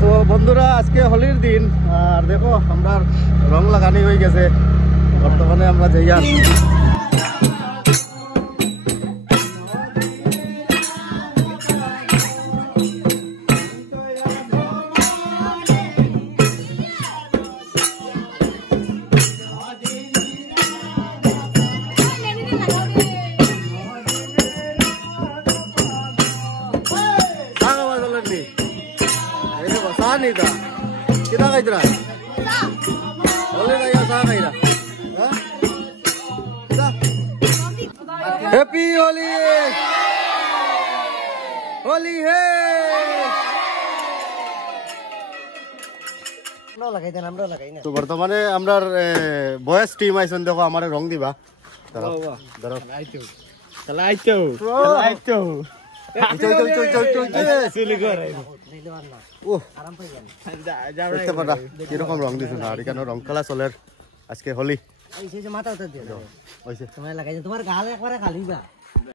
তো বন্ধুরা আজকে হোলির দিন আর দেখো আমরা রং লাগানি হয়ে গেছে বর্তমানে আমরা যাইয়া Nida, kita kaya dra. Boleh kaya sah kaya. Happy Holi! Holi hey! No lagai den amra lagai na. তো বর্তমানে আমরার বয়েস টিম আইছেন দেখো আমারে রং দিবা। দাঁড়াও দাঁড়াও। Kalaito. Sili gore. ওহ দেখতে পারা কিরকম রং দিছো না আর এখানে রং খেলা চলে আজকে হোলি এই যে মাথা উঠে দিও হইছে তোমার লাগাই তোমার গাল একবারে খালি বা